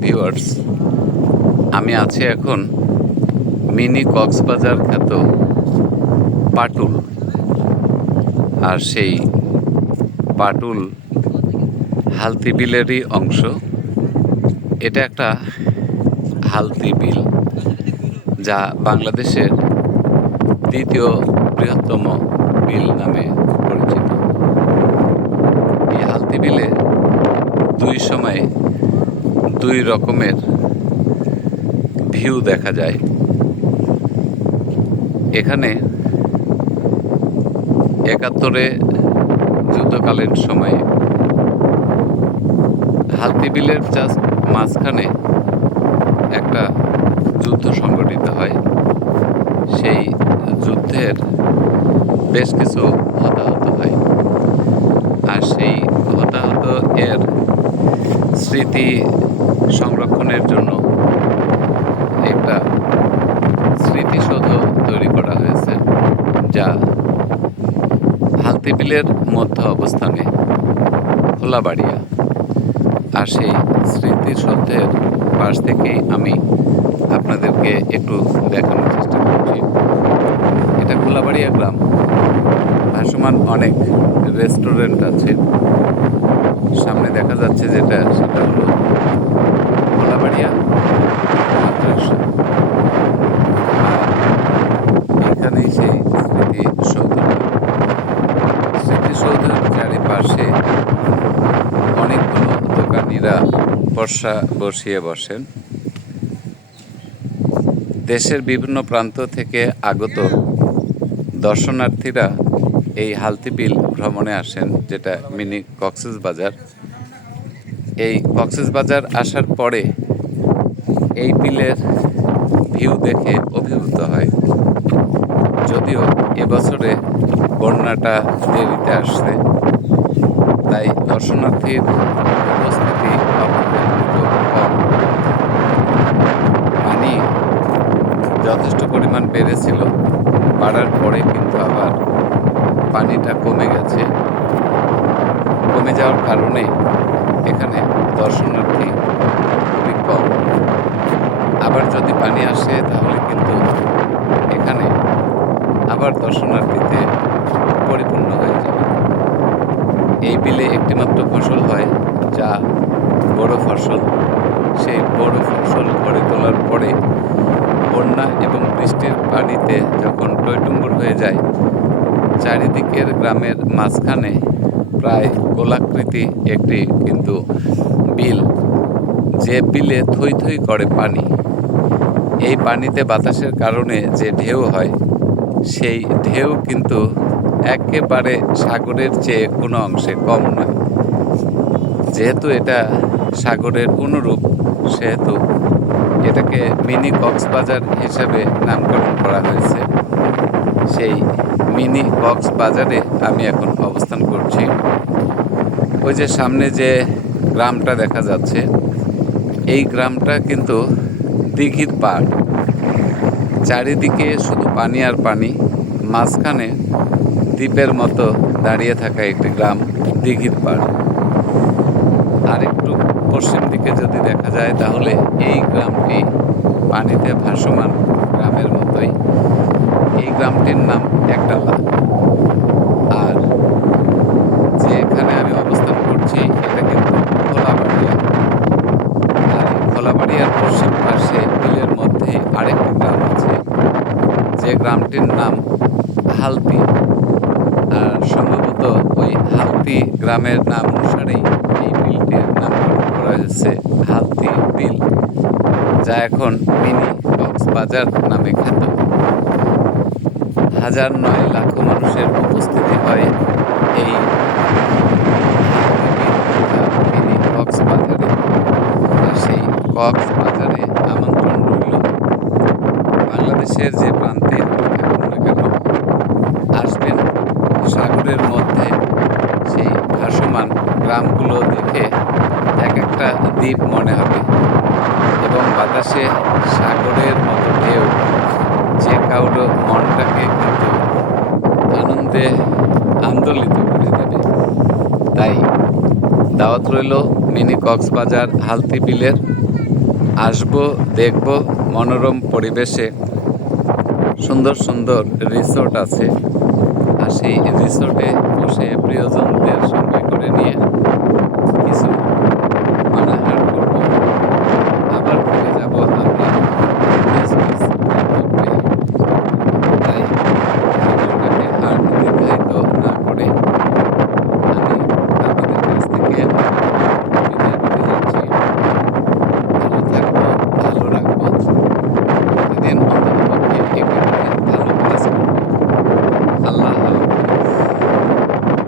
Viewers, আমি আছি এখন মিনি কক্সবাজার খ্যাত পাটুল। আর সেই পাটুল হালতি বিলেরই অংশ। এটা একটা হালতি বিল, যা বাংলাদেশের দ্বিতীয় বৃহত্তম বিল নামে পরিচিত। এই হালতি বিলে দুই সময়ে দুই রকমের ভিউ দেখা যায়। এখানে ৭১-এ যুদ্ধকালীন সময়ে হালতি বিলের জাস্ট মাঝখানে একটা যুদ্ধ সংগঠিত হয়। সেই যুদ্ধের বেশ কিছু হতাহত হয়, আর সেই হতাহত এর স্মৃতি সংরক্ষণের জন্য একটা স্মৃতিসৌধ তৈরি করা হয়েছে, যা হালতি বিলের মধ্য অবস্থানে খোলাবাড়িয়া। আর সেই স্মৃতিসৌধের পাশ থেকেই আমি আপনাদেরকে একটু দেখানোর চেষ্টা করছি। এটা খোলাবাড়িয়া গ্রাম। ভাসমান অনেক রেস্টুরেন্ট আছে। সামনে দেখা যাচ্ছে যেটা, সেটা হলো খোলাবাড়িয়া মাদ্রাসা। এখানেই সেই স্মৃতিসৌধের চারিপাশে অনেকগুলো দোকানিরা বসিয়ে বসেন। দেশের বিভিন্ন প্রান্ত থেকে আগত দর্শনার্থীরা এই হালতি বিল ভ্রমণে আসেন, যেটা মিনি কক্সবাজার। এই কক্সবাজার আসার পরে এই বিলের ভিউ দেখে অভিভূত হয়। যদিও এবছরে বন্যাটা দেরিতে আসছে, তাই দর্শনার্থীর উপস্থিতি অপেক্ষাকৃত কম। পানি যথেষ্ট পরিমাণ বেড়েছিল, বাড়ার পরে কিন্তু আবার পানিটা কমে গেছে। কমে যাওয়ার কারণে এখানে দর্শনার্থী খুবই কম। আবার যদি পানি আসে তাহলে কিন্তু এখানে আবার দর্শনার্থীতে পরিপূর্ণ হয়ে যাবে। এই বিলে একটিমাত্র ফসল হয়, যা বড় ফসল। সেই বড় ফসল ঘরে তোলার পরে বন্যা এবং বৃষ্টির পানিতে যখন টইটুম্বুর হয়ে যায়, চারিদিকের গ্রামের মাঝখানে প্রায় গোলাকৃতি একটি কিন্তু বিল, যে বিলে থই থই করে পানি। এই পানিতে বাতাসের কারণে যে ঢেউ হয়, সেই ঢেউ কিন্তু একেবারে সাগরের চেয়ে কোনো অংশে কম নয়। যেহেতু এটা সাগরের অনুরূপ, সেহেতু এটাকে মিনি কক্সবাজার হিসেবে নামকরণ করা হয়েছে। সেই মিনি কক্সবাজারে আমি এখন অবস্থান করছি। ওই যে সামনে যে গ্রামটা দেখা যাচ্ছে, এই গ্রামটা কিন্তু দিঘির পাড়। চারিদিকে শুধু পানি আর পানি, মাঝখানে দ্বীপের মতো দাঁড়িয়ে থাকা একটি গ্রাম দিঘির পাড়। আর একটু পশ্চিম দিকে যদি দেখা যায়, তাহলে এই গ্রামটি পানিতে ভাসমান গ্রামের মতোই। এই গ্রামটির নাম একডালা। আর যেখানে আমি অবস্থান করছি, এটা কিন্তু খোলাবাড়িয়া। আর খোলাবাড়িয়ার পশ্চিম পাশে বিলের মধ্যে আরেকটি গ্রাম আছে, যে গ্রামটির নাম হালতি। আর সম্ভবত ওই হালতি গ্রামের নাম অনুসারেই এই বিলটির নামকরণ করা হয়েছে হালতি বিল, যা এখন মিনি কক্সবাজার নামে খ্যাত। হাজার নয় লাখো মানুষের উপস্থিতি হয় এই মিনি কক্সবাজারে। আর সেই কক্সবাজারে আমন্ত্রণ রইল, বাংলাদেশের যে প্রান্তে থাকুন না কেন, আসবেন। সাগরের মধ্যে সেই ভাসমান গ্রামগুলো দেখে এক একটা দ্বীপ মনে হবে, এবং বাতাসে সাগরের মতো ঢেউ যে কাউরো মনটাকে কিন্তু আনন্দে আন্দোলিত করে দেবে। তাই দাওয়াত রইল মিনি কক্সবাজার হালতি বিলের। আসবো, দেখব মনোরম পরিবেশে সুন্দর সুন্দর রিসোর্ট আছে, আর সেই রিসোর্টে বসে প্রিয়জনদের সঙ্গে করে নিয়ে